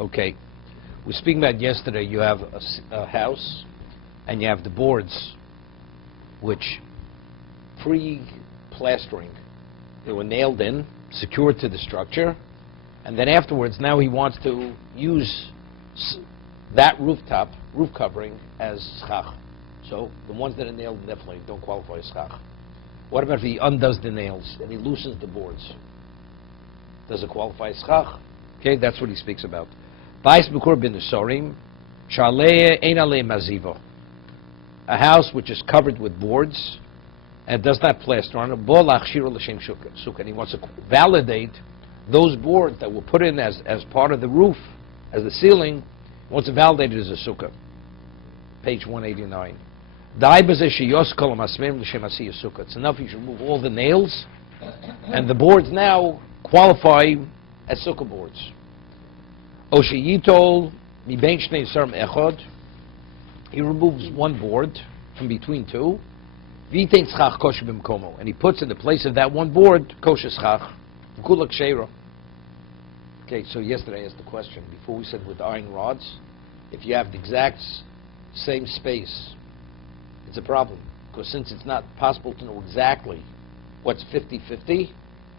Okay. We were speaking about yesterday, you have a house, and you have the boards, which pre-plastering, they were nailed in, secured to the structure, and then afterwards, now he wants to use that roof covering as schach. So the ones that are nailed definitely don't qualify as schach. What about if he undoes the nails and he loosens the boards? Does it qualify as schach? Okay, that's what he speaks about. A house which is covered with boards and does not plaster on it, and he wants to validate those boards that were put in as part of the roof, as the ceiling, he wants to validate it as a sukkah. Page 189. It's enough you should remove all the nails, and the boards now qualify as sukkah boards. He removes one board from between two, and he puts in the place of that one board kosher schach. Okay, so yesterday I asked the question, before we said with iron rods, if you have the exact same space, it's a problem, because since it's not possible to know exactly what's 50-50,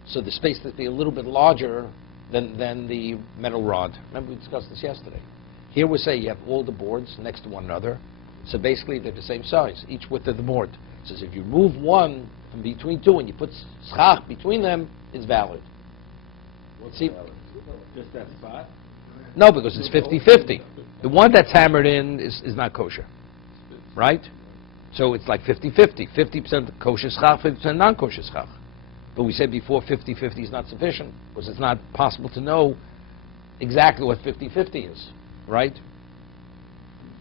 so the space has to be a little bit larger than the metal rod. Remember we discussed this yesterday. Here we say you have all the boards next to one another, so basically they're the same size, each width of the board. It says if you remove one from between two and you put schach between them, it's valid. What's See, valid? Just that spot? no, because it's 50-50. The one that's hammered in is not kosher, right? So it's like 50-50. 50% kosher schach, 50% non-kosher schach. But we said before 50-50 is not sufficient, because it's not possible to know exactly what 50-50 is, right?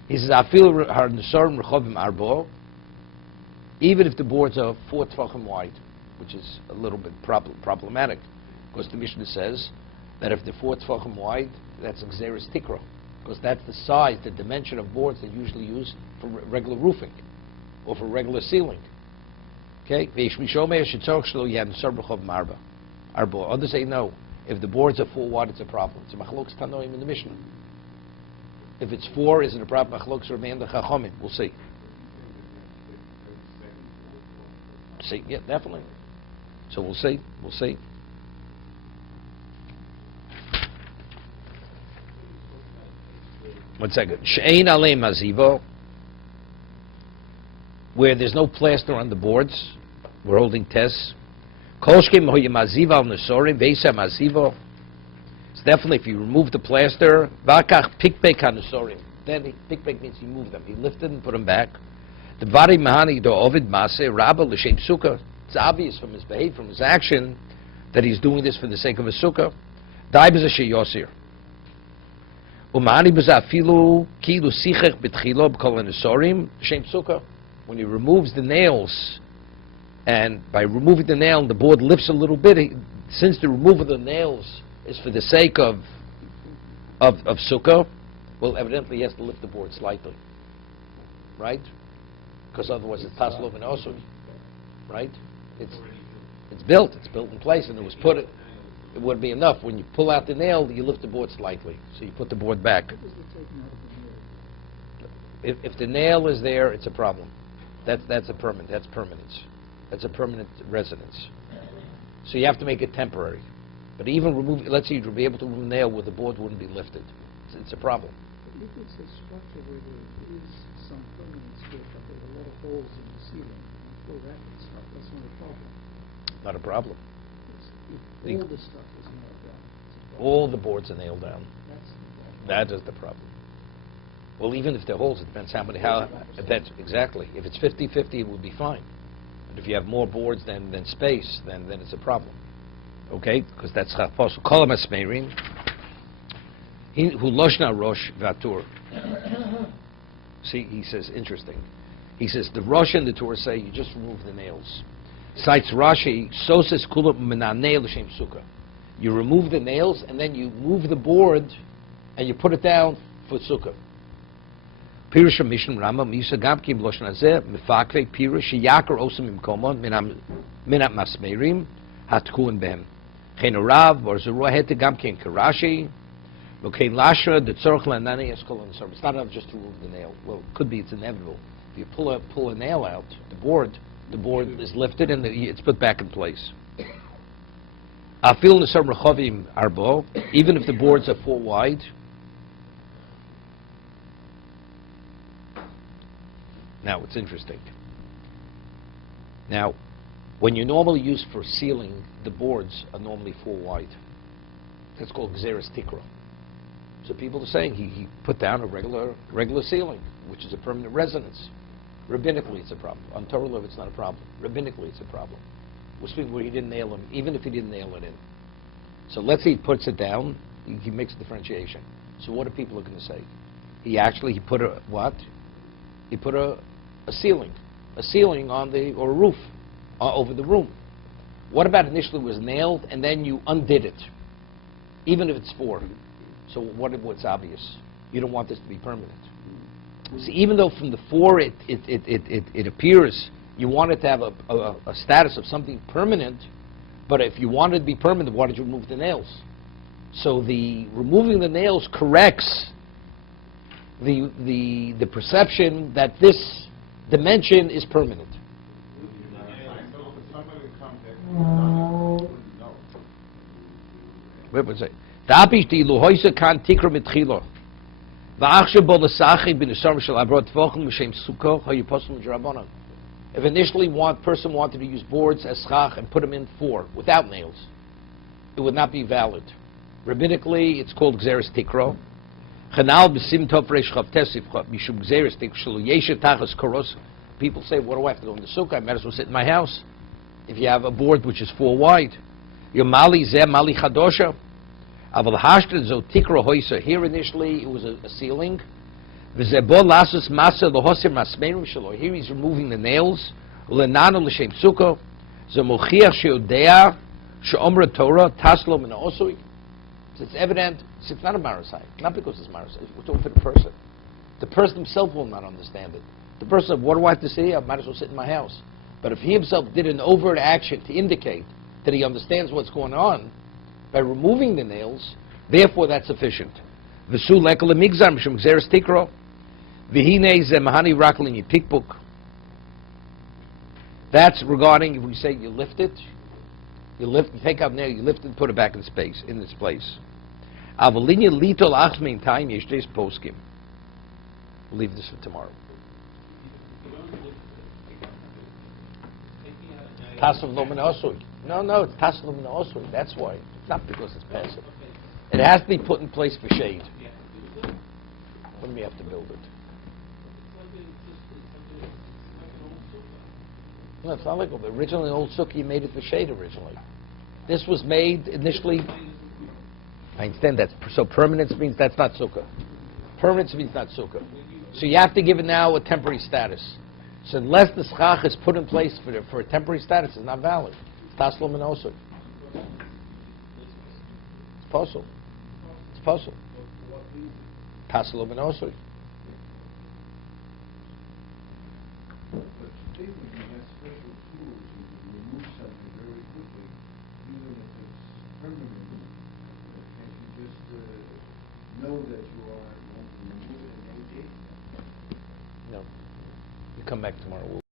He says, even if the boards are 4 tvachim wide, which is a little bit problematic, because the Mishnah says that if they're 4 tvachim wide, that's xeris tikra, because that's the size, the dimension of boards they usually use for regular roofing or for regular ceiling. Okay? Others say no. If the boards are 4 wide, it's a problem. It's a machlokes tanoim in the Mishnah. If it's 4, is it a problem? Machlokes remain the chachomim. We'll see. See, yeah, definitely. So we'll see. We'll see. One second. She'ein alei mazivo, where there's no plaster on the boards. We're holding tests. Kolshkim hoye maziva al nesorim veisa mazivo. It's definitely if you remove the plaster. Vakach pikbek hanesorim. Then pikbek means he moved them. He lifted and put them back. The vari mahani do ovid maseh rabba l'shem sukkah. It's obvious from his behavior, from his action, that he's doing this for the sake of a sukkah. Dai b'zeh sheyosir. Umani b'zeh afilu kilu sichech b'tchilo b'kol hanesorim l'shem sukkah. When he removes the nails, and by removing the nail, the board lifts a little bit. Since the removal of the nails is for the sake of sukkah, well, evidently he has to lift the board slightly, right? Because otherwise it's taslov and osur, right? It's built in place, and it was put. It would be enough. When you pull out the nail, you lift the board slightly, so you put the board back. If the nail is there, it's a problem. That's a permanent. That's permanence. That's a permanent residence. So you have to make it temporary. But even remove, let's say you'd be able to remove a nail where the board wouldn't be lifted. It's a problem. But if it's a structure where there is some permanence to it, but there are a lot of holes in the ceiling, for that stuff, that's not a problem. Not a problem. If all the stuff is nailed down, it's a problem. All the boards are nailed down. That's the problem. That is the problem. Well, even if there are holes, it depends how many. Exactly. If it's 50-50, it would be fine. But if you have more boards than space, then it's a problem. Okay? Because that's chafos. Kol ha-masmerim. Hu loshna rosh v'atur. See, he says, interesting. He says, the Rosh and the Tur say, you just remove the nails. Cites Rashi, so says kulot menanei l'shem sukkah. You remove the nails, and then you move the board, and you put it down for sukkah. Pirush Mishna Rama Misa Gabkim Loshon Hazeh Mefakve Pirush Yakar Osam Imkomon Minat Masmerim Hatkun Behem Chenorav or Zerua Hete Gamkin Karashi Okay, Lashra, the Tzorch Lanani Eskol and so it's not enough just to remove the nail. Well, it could be it's inevitable. If you pull a nail out, the board is lifted and it's put back in place. Afil Nesar Rechavim Arbo, even if the boards are 4 wide. Now, it's interesting. Now, when you normally use for ceiling, the boards are normally 4 wide. That's called Gzeres Tikra. So people are saying he put down a regular ceiling, which is a permanent residence. Rabbinically, it's a problem. On Torah law, it's not a problem. Rabbinically, it's a problem. Which means where he didn't nail him, even if he didn't nail it in. So let's say he puts it down, he makes a differentiation. So what are people going to say? He put a what? He put a ceiling on or a roof over the room. What about initially it was nailed and then you undid it, even if it's 4? So what's obvious? You don't want this to be permanent. See, even though from the 4 it appears you want it to have a status of something permanent, but if you want it to be permanent, why did you remove the nails? So the removing the nails corrects the perception that this dimension is permanent. Wait, what's it? If initially person wanted to use boards as schach and put them in 4 without nails, it would not be valid. Rabbinically, it's called Gzeres Tikro. People say, what do I have to do in the sukkah? I might as well sit in my house. If you have a board which is 4 wide. Your mali zeh mali chadosha. Here initially it was a ceiling. Here he's removing the nails. So it's evident, it's not a marasai. Not because it's marasai. We're talking for the person. The person himself will not understand it. The person said, what do I have to say? I might as well sit in my house. But if he himself did an overt action to indicate that he understands what's going on, by removing the nails, therefore that's sufficient. That's regarding when you say you lift it, you take out nail, you lift it and put it back in its place. We'll leave this for tomorrow. No, it's Taslim and Osri. That's why. It's not because it's passive. It has to be put in place for shade. When we have to build it. No, it's not like originally old sukkah made it for shade originally. This was made initially. I understand that. So permanence means that's not sukkah. Permanence means not sukkah. So you have to give it now a temporary status. So unless the schach is put in place for a temporary status, it's not valid. It's taslim and osur. It's possible. It's possible. Taslim and osur. Know that you are going to remove it and No. You come back tomorrow.